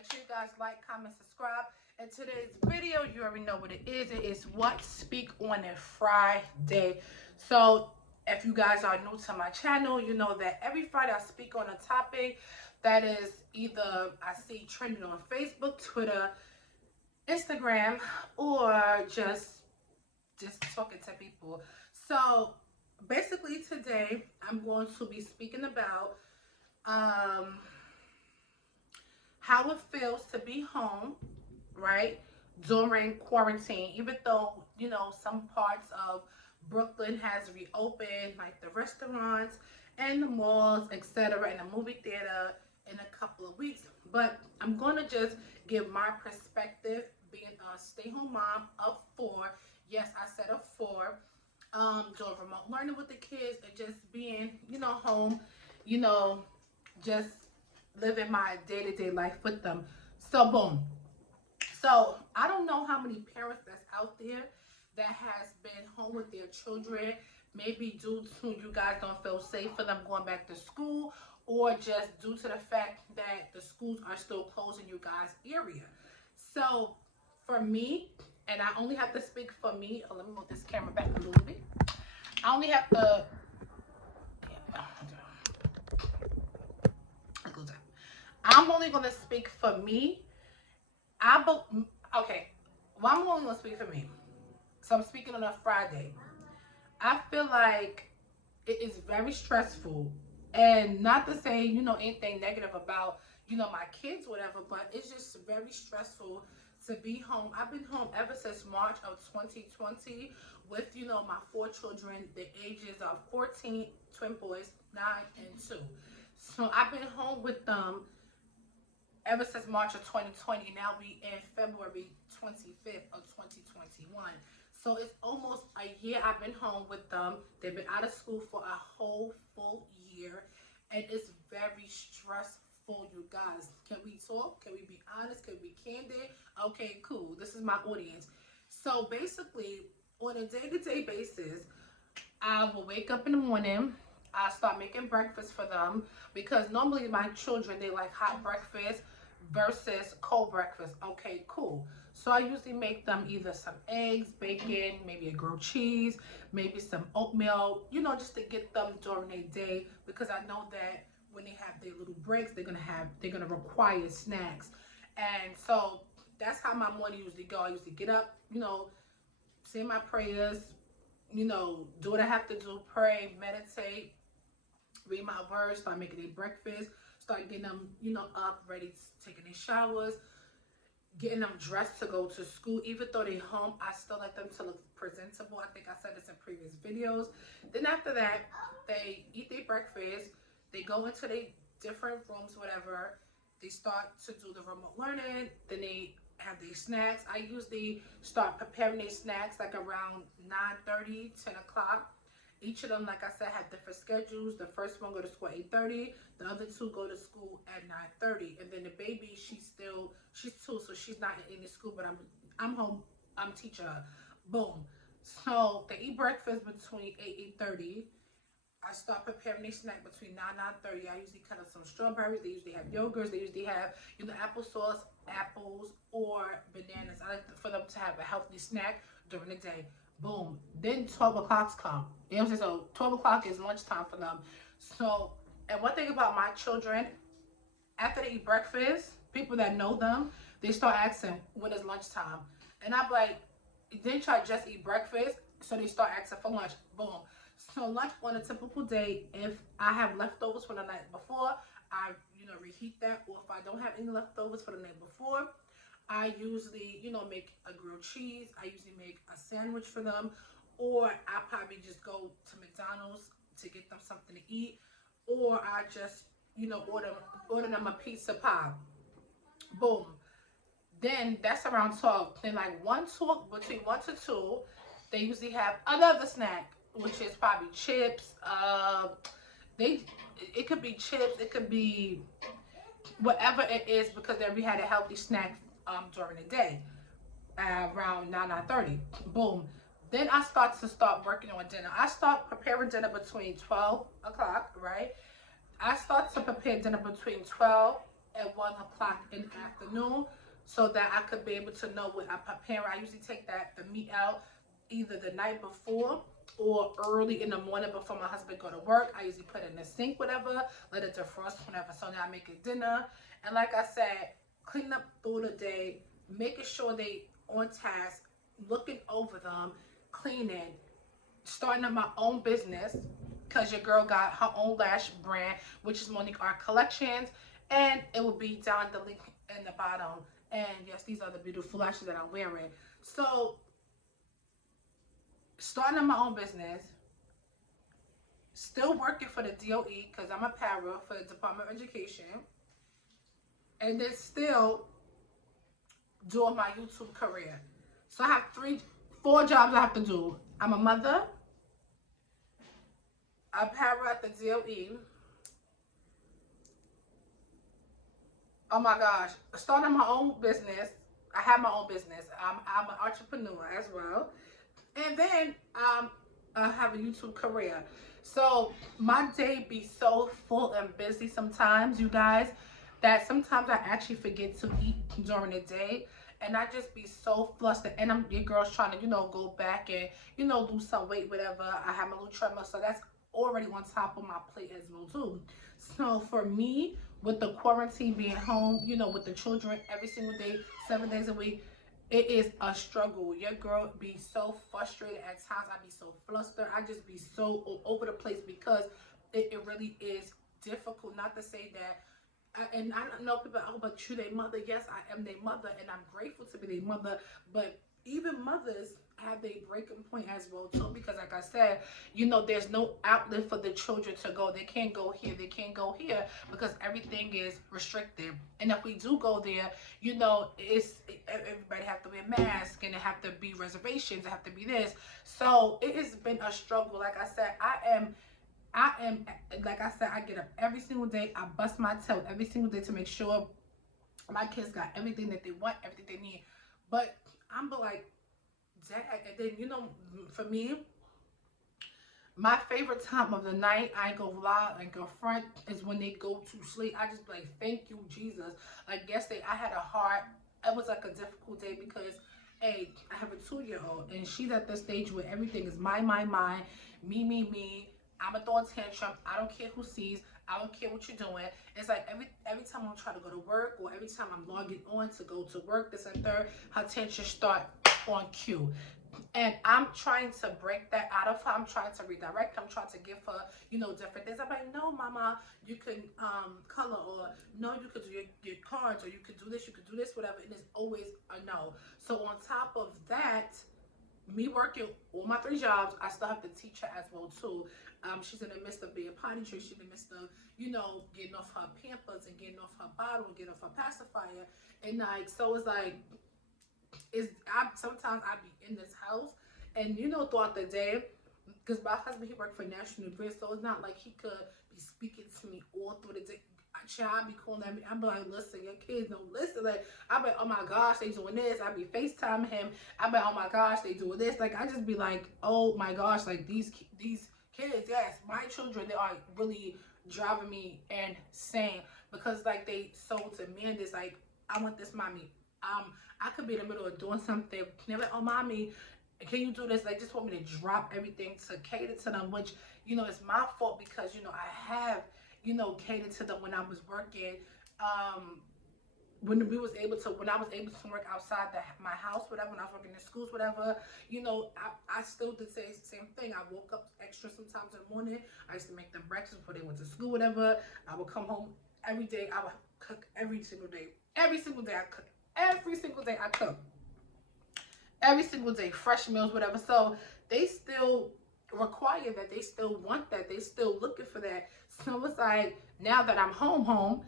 Make sure you guys like, comment, subscribe. In today's video, you already know what it is. It is What Speak on a Friday. So if you guys are new to my channel, you know that every Friday I speak on a topic that is either I see trending on Facebook, Twitter, Instagram, or just talking to people. So basically today I'm going to be speaking about how it feels to be home, right, during quarantine. Even though, you know, some parts of Brooklyn has reopened, like the restaurants and the malls, etc., and the movie theater in a couple of weeks. But I'm going to just give my perspective being a stay-home mom of four. Yes, I said of four. Doing remote learning with the kids and just being, you know, home, you know, just living my day-to-day life with them. So boom. So I don't know how many parents that's out there that has been home with their children, maybe due to you guys don't feel safe for them going back to school, or just due to the fact that the schools are still closed in you guys' area. So for me, and I only have to speak for me. Oh, let me move this camera back a little bit. I only have to. I'm only gonna speak for me. Okay. Well, I'm only gonna speak for me. So I'm speaking on a Friday. I feel like it is very stressful, and not to say, you know, anything negative about, you know, my kids, whatever, but it's just very stressful to be home. I've been home ever since March of 2020 with, you know, my four children, the ages of 14, twin boys, 9 and 2. So I've been home with them ever since March of 2020. Now we in February 25th of 2021. So it's almost a year I've been home with them. They've been out of school for a whole full year. And it's very stressful, you guys. Can we talk? Can we be honest? Can we be candid? Okay, cool. This is my audience. So basically, on a day-to-day basis, I will wake up in the morning. I start making breakfast for them because normally my children, they like hot breakfast versus cold breakfast. Okay, cool. So I usually make them either some eggs, bacon, maybe a grilled cheese, maybe some oatmeal, you know, just to get them during their day, because I know that when they have their little breaks, they're gonna require snacks. And so that's how my morning usually go. I usually get up, you know, say my prayers, you know, do what I have to do, pray, meditate, read my words, start making their breakfast, start getting them, you know, up, ready, taking their showers, getting them dressed to go to school. Even though they're home, I still like them to look presentable. I think I said this in previous videos. Then after that, they eat their breakfast, they go into their different rooms, whatever. They start to do the remote learning, then they have their snacks. I usually start preparing their snacks like around 9:30, 10 o'clock. Each of them, like I said, have different schedules. The first one go to school at 8:30. The other two go to school at 9:30. And then the baby, she's 2, so she's not in the school, but I'm home. I'm teaching her. Boom. So they eat breakfast between 8:30. I start preparing their snack between 9:30. I usually cut up some strawberries. They usually have yogurts. They usually have, you know, applesauce, apples, or bananas. I like for them to have a healthy snack during the day. Boom. Then 12 o'clock's come. You know what I'm saying? So 12 o'clock is lunchtime for them. So, and one thing about my children, after they eat breakfast, people that know them, they start asking, when is lunchtime? And I'm like, they try to just eat breakfast, so they start asking for lunch. Boom. So lunch on a typical day, if I have leftovers from the night before, I, you know, reheat that. Or if I don't have any leftovers for the night before, I usually, you know, make a grilled cheese. I usually make a sandwich for them. Or I probably just go to McDonald's to get them something to eat. Or I just, you know, order them a pizza pie. Boom. Then that's around 12. Then like between 1 to 2, they usually have another snack, which is probably chips. They it could be chips, it could be whatever it is, because then we had a healthy snack during the day around 9:30. Boom. Then I start working on dinner. I start preparing dinner between 12 o'clock, right? I start to prepare dinner between 12. at 1 o'clock in the afternoon so that I could be able to know what I'm preparing. I usually take the meat out either the night before or early in the morning before my husband go to work. I usually put it in the sink, whatever, let it defrost whenever. So now I make it dinner. And like I said, clean up through the day, making sure they on task, looking over them, cleaning, starting up my own business because your girl got her own lash brand, which is Monique Art Collections, and it will be down the link in the bottom. And yes, these are the beautiful lashes that I'm wearing. So starting up my own business, still working for the DOE because I'm a para for the Department of Education, and then still doing my YouTube career. So I have 4 jobs I have to do. I'm a mother, a para at the DOE. Oh my gosh, starting my own business. I have my own business. I'm an entrepreneur as well. And then I have a YouTube career. So my day be so full and busy sometimes, you guys, that sometimes I actually forget to eat during the day. And I just be so flustered. And your girl's trying to, go back and, lose some weight, whatever. I have my little treadmill. So that's already on top of my plate as well, too. So for me, with the quarantine being home, with the children every single day, 7 days a week, it is a struggle. Your girl be so frustrated at times. I be so flustered. I just be so all over the place because it really is difficult. Not to say that, and I know people, oh, but you their mother. Yes, I am their mother, and I'm grateful to be their mother. But even mothers have their breaking point as well too, because like I said, there's no outlet for the children to go. They can't go here, they can't go here because everything is restricted. And if we do go there, everybody have to wear masks, and it have to be reservations, it have to be this. So it has been a struggle. Like I said, like I said, I get up every single day. I bust my tail every single day to make sure my kids got everything that they want, everything they need. But I'm like, Dad, and then for me, my favorite time of the night, I ain't go lie, I ain't go front, is when they go to sleep. I just be like, thank you, Jesus. Like yesterday, I had it was like a difficult day because, hey, I have a 2-year-old, and she's at the stage where everything is my, me. I'm a throw a tantrum. I don't care who sees. I don't care what you're doing. It's like every time I'm trying to go to work, or every time I'm logging on to go to work, this and third, her tension start on cue. And I'm trying to break that out of her. I'm trying to redirect. I'm trying to give her, different things. I'm like, no, mama, you can color, or no, you could do your cards, or you could do this, whatever. And it's always a no. So on top of that, me working all my 3 jobs, I still have to teach her as well too. She's in the midst of being potty trained. She's in the midst of, getting off her Pampers and getting off her bottle and getting off her pacifier. And like, so it's like, sometimes I be in this house, and throughout the day, because my husband, he worked for National Grid, so it's not like he could be speaking to me all through the day. I be calling at me. I be like, listen, your kids don't listen. Like, I be like, oh my gosh, they doing this. I be FaceTiming him. I be like, oh my gosh, they doing this. Like, I just be like, oh my gosh, like these kids, yes, my children, they are really driving me insane because like they so demanding. Like, I want this, mommy. I could be in the middle of doing something. They're like, oh, mommy, can you do this? They just want me to drop everything to cater to them, which, it's my fault because, I have, catered to them when I was working. When I was able to work outside my house, whatever, when I was working in schools, whatever, I still did the same thing. I woke up extra sometimes in the morning. I used to make them breakfast before they went to school, whatever. I would come home every day. I would cook every single day. Every single day I cook. Every single day I cook. Every single day, fresh meals, whatever. So they still require that. They still want that. They still looking for that. So it's like, now that I'm home,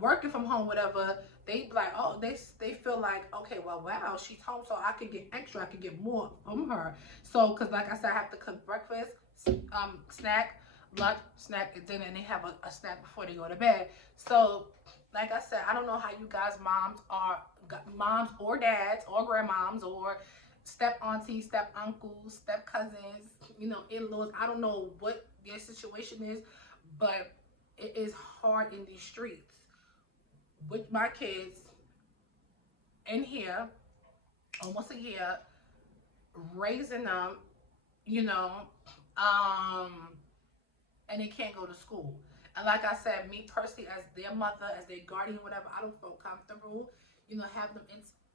working from home, whatever, they be like, oh, they feel like, okay, well, wow, she's home, so I could get extra. I could get more from her. So, because like I said, I have to cook breakfast, snack, lunch, snack, and dinner, and they have a snack before they go to bed. So, like I said, I don't know how you guys moms or dads or grandmoms or step aunties, step uncles, step cousins, in-laws. I don't know what your situation is, but it is hard in these streets. with my kids in here almost a year, raising them, you know, um, and they can't go to school. And like I said, me personally, as their mother, as their guardian, whatever, I don't feel comfortable,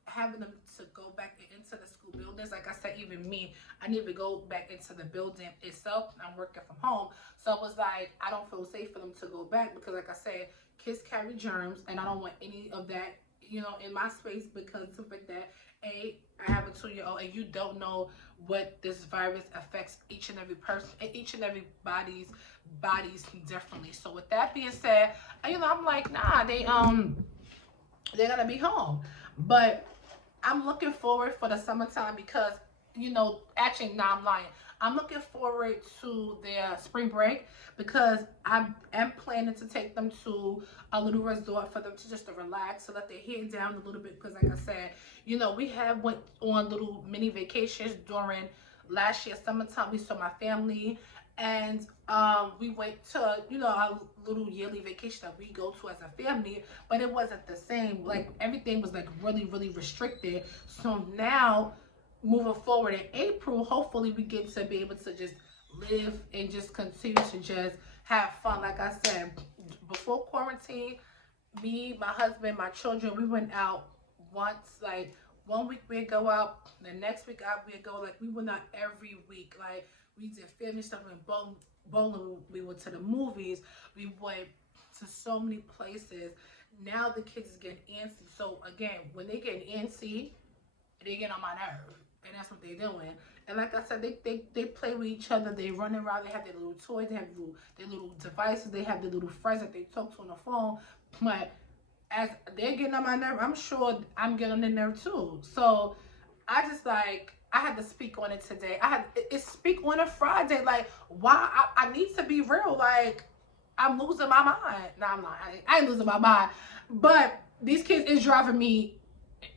having them to go back into the school buildings. Like I said, even me, I need to go back into the building itself. I'm working from home, so it was like I don't feel safe for them to go back because, like I said, kids carry germs, and I don't want any of that, in my space because of that. I have a 2-year-old, and you don't know what this virus affects each and every person, and each and every bodies differently. So with that being said, I'm like, nah, they're gonna be home, but I'm looking forward for the summertime because, actually, no, I'm lying. I'm looking forward to their spring break because I am planning to take them to a little resort for them to just to relax, to let their head down a little bit. Because, like I said, we have went on little mini vacations during last year summertime. We saw my family, and we went to our little yearly vacation that we go to as a family, but it wasn't the same. Like, everything was like really, really restricted. So now, moving forward in April, hopefully we get to be able to just live and just continue to just have fun. Like I said, before quarantine, me, my husband, my children, we went out once. Like, 1 week we'd go out, the next week we'd go. Like, we went out every week. Like, we did family stuff, and bowling. We went to the movies. We went to so many places. Now the kids is getting antsy. So again, when they get antsy, they get on my nerve, and that's what they're doing. And like I said, they play with each other. They run around. They have their little toys. They have their little devices. They have their little friends that they talk to on the phone. But as they're getting on my nerve, I'm sure I'm getting on their nerve too. So I just I had to speak on it today. It's speak on a Friday. Like, why? I need to be real. Like, I'm losing my mind. No, I'm not. I ain't losing my mind. But these kids is driving me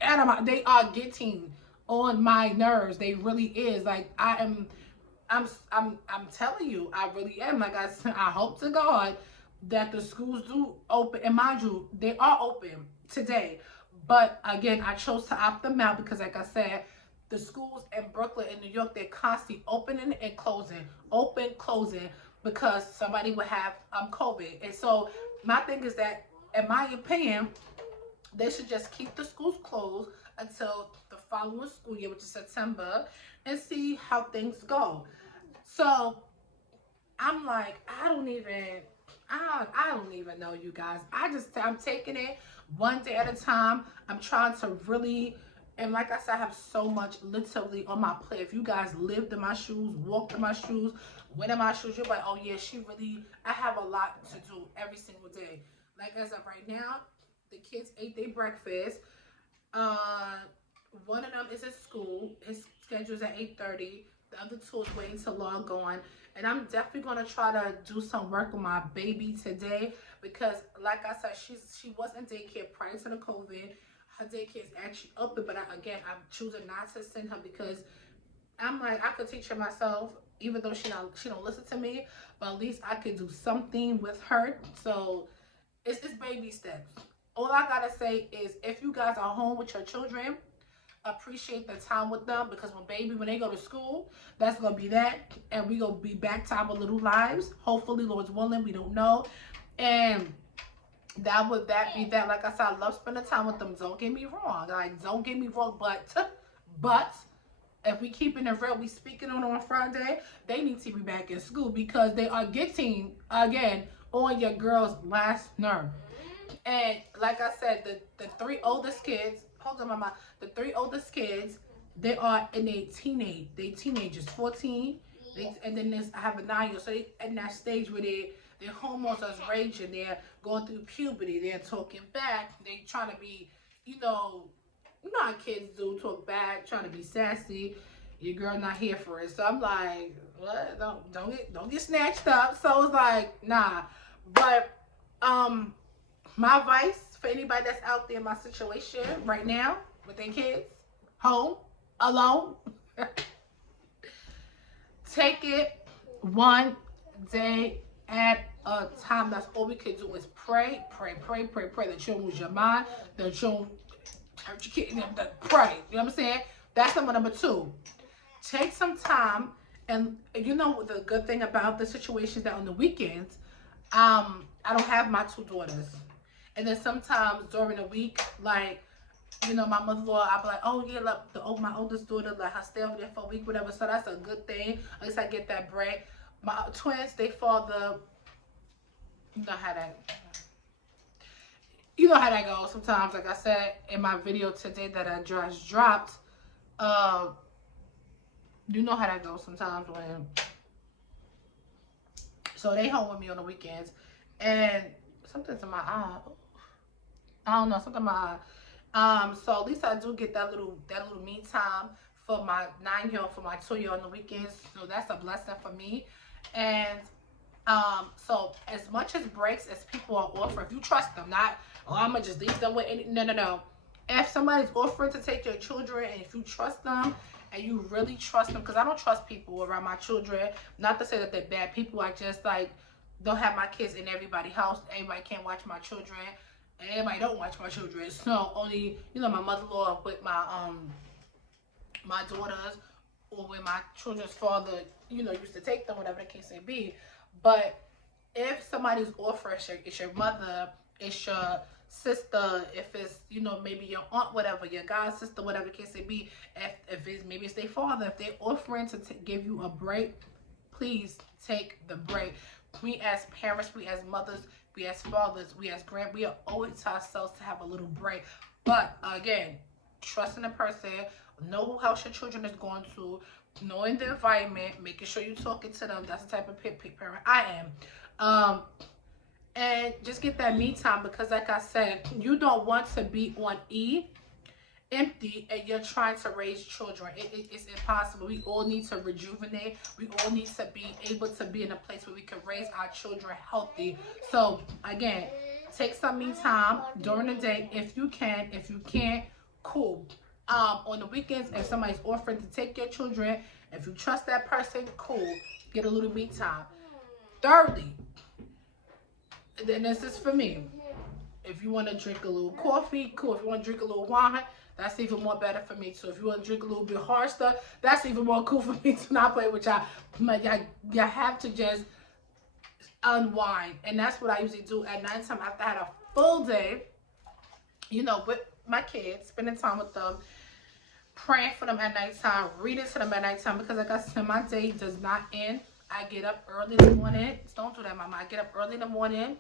out of my. They are getting on my nerves. They really is. Like, I'm telling you, I really am. Like I said, I hope to God that the schools do open. And mind you, they are open today. But again, I chose to opt them out because, like I said, the schools in Brooklyn and New York, they're constantly opening and closing, because somebody would have COVID. And so my thing is that, in my opinion, they should just keep the schools closed until the following school year, which is September, and see how things go. So I'm like, I don't even know, you guys. I'm taking it one day at a time. I'm trying to really, and like I said, I have so much literally on my plate. If you guys lived in my shoes, walked in my shoes, went in my shoes, you're like, oh yeah, I have a lot to do every single day. Like, as of right now, the kids ate their breakfast. One of them is at school. His schedule is at 8:30. The other two is waiting to log on. And I'm definitely going to try to do some work with my baby today because, like I said, she was in daycare prior to the COVID. Her daycare is actually open, but I'm choosing not to send her because I'm like, I could teach her myself, even though she don't listen to me, but at least I could do something with her. So it's baby steps. All I gotta say is, if you guys are home with your children, appreciate the time with them, because when they go to school, that's gonna be that, and we gonna be back to our little lives. Hopefully, Lord's willing, we don't know. And that be that. Like I said, I love spending time with them. Don't get me wrong. But if we keeping it real, we speaking on Friday, they need to be back in school because they are getting, again, on your girl's last nerve. And like I said, the three oldest kids, hold on, mama, the three oldest kids, they are in they teenagers, 14. And then I have a 9-year-old, so they in that stage where their hormones are raging, they're going through puberty, they're talking back, they trying to be, how kids do, talk back, trying to be sassy. Your girl not here for it. So I'm like, what? Don't get snatched up. So it's like, nah. But my advice for anybody that's out there in my situation right now with their kids, home, alone, take it one day at a time that's all we can do is pray, pray, pray, pray, pray. That you don't lose your mind, that you don't hurt your kid, pray. You know what I'm saying? That's number 2. Take some time, and you know the good thing about the situation is that on the weekends, I don't have my 2 daughters. And then sometimes during the week, like, you know, my mother-in-law, I'll be like, oh yeah, look, my oldest daughter, like, I stay over there for a week, whatever. So that's a good thing. At least I get that break. My twins, they father, you know how that goes sometimes. Like I said in my video today that I just dropped, you know how that goes sometimes when. So they home with me on the weekends, and something's in my eye. I don't know, something in my eye. So at least I do get that little me time for my 9-year-old, for my 2-year-old on the weekends. So that's a blessing for me. And so as much as breaks as people are offering, if you trust them, not, oh, I'm gonna just leave them with any, no. If somebody's offering to take your children, and if you trust them and you really trust them, because I don't trust people around my children, not to say that they're bad people, I just like don't have my kids in everybody's house. Everybody can't watch my children, and everybody don't watch my children. So only, you know, my mother-in-law with my my daughters, or when my children's father, you know, used to take them, whatever the case may be. But if somebody's offering, it's your mother, it's your sister, if it's, you know, maybe your aunt, whatever, your god sister, whatever the case may be, if it's maybe it's their father, if they're offering to give you a break, please take the break. We as parents, we as mothers, we as fathers, we as we owe it to ourselves to have a little break. But again, trusting the person, know who house your children is going to, knowing the environment, making sure you're talking to them. That's the type of parent I am. And just get that me time, because like I said, you don't want to be on empty and you're trying to raise children. It's impossible. We all need to rejuvenate. We all need to be able to be in a place where we can raise our children healthy. So again, take some me time during the day if you can. If you can't, cool. On the weekends, if somebody's offering to take your children, if you trust that person, cool. Get a little me time. Thirdly, then this is for me. If you want to drink a little coffee, cool. If you want to drink a little wine, that's even more better for me too. If you want to drink a little bit hard stuff, that's even more cool for me to not play with y'all. Y'all have to just unwind. And that's what I usually do at nighttime after I had a full day, you know, with my kids, spending time with them, praying for them at nighttime, reading to them at nighttime, because like I said, my day does not end. I get up early in the morning. Don't do that, Mama. I get up early in the morning,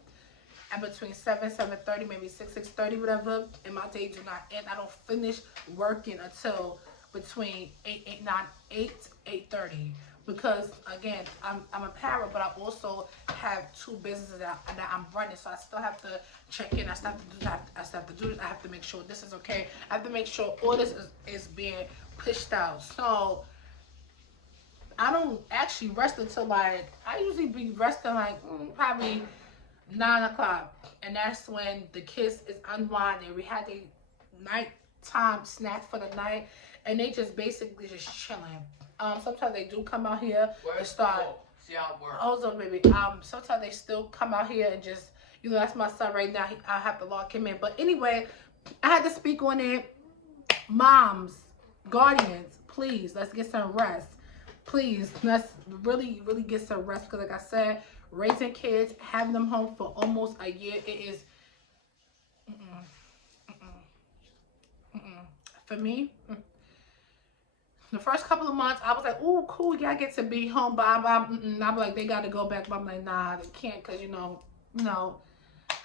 and between 7:30, maybe 6:30, whatever, and my day do not end. I don't finish working until between 8:30. Because again, I'm a parent, but I also have 2 businesses that I'm running, so I still have to check in. I still have to do that. I have to make sure this is okay. I have to make sure all this is being pushed out. So I don't actually rest until like, I usually be resting like probably 9 o'clock, and that's when the kids is unwinding. We had the nighttime snack for the night, and they just basically just chilling. Sometimes they do come out here and start. See how it works. Also, baby. Sometimes they still come out here and just, you know, that's my son right now. I have to lock him in. But anyway, I had to speak on it. Moms, guardians, please, let's get some rest. Please, let's really, really get some rest. Because like I said, raising kids, having them home for almost a year, it is, for me, the first couple of months, I was like, "Ooh, cool, yeah, I get to be home." Bye. I'm like, they got to go back. But I'm like, nah, they can't, because you know,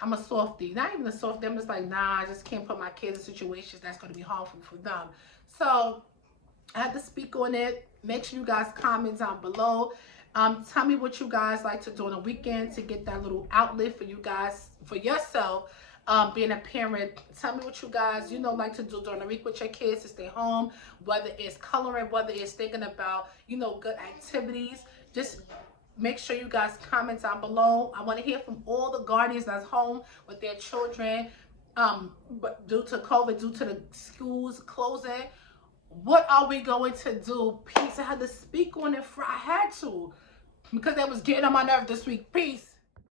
I'm a softie. Not even a softie. I'm just like, nah, I just can't put my kids in situations that's going to be harmful for them. So I had to speak on it. Make sure you guys comment down below. Tell me what you guys like to do on the weekend to get that little outlet for you guys, for yourself. Being a parent, tell me what you guys, like to do during the week with your kids to stay home, whether it's coloring, whether it's thinking about, good activities. Just make sure you guys comment down below. I want to hear from all the guardians that's home with their children, but due to COVID, due to the schools closing. What are we going to do? Peace. I had to speak on it. I had to, because they was getting on my nerve this week. Peace.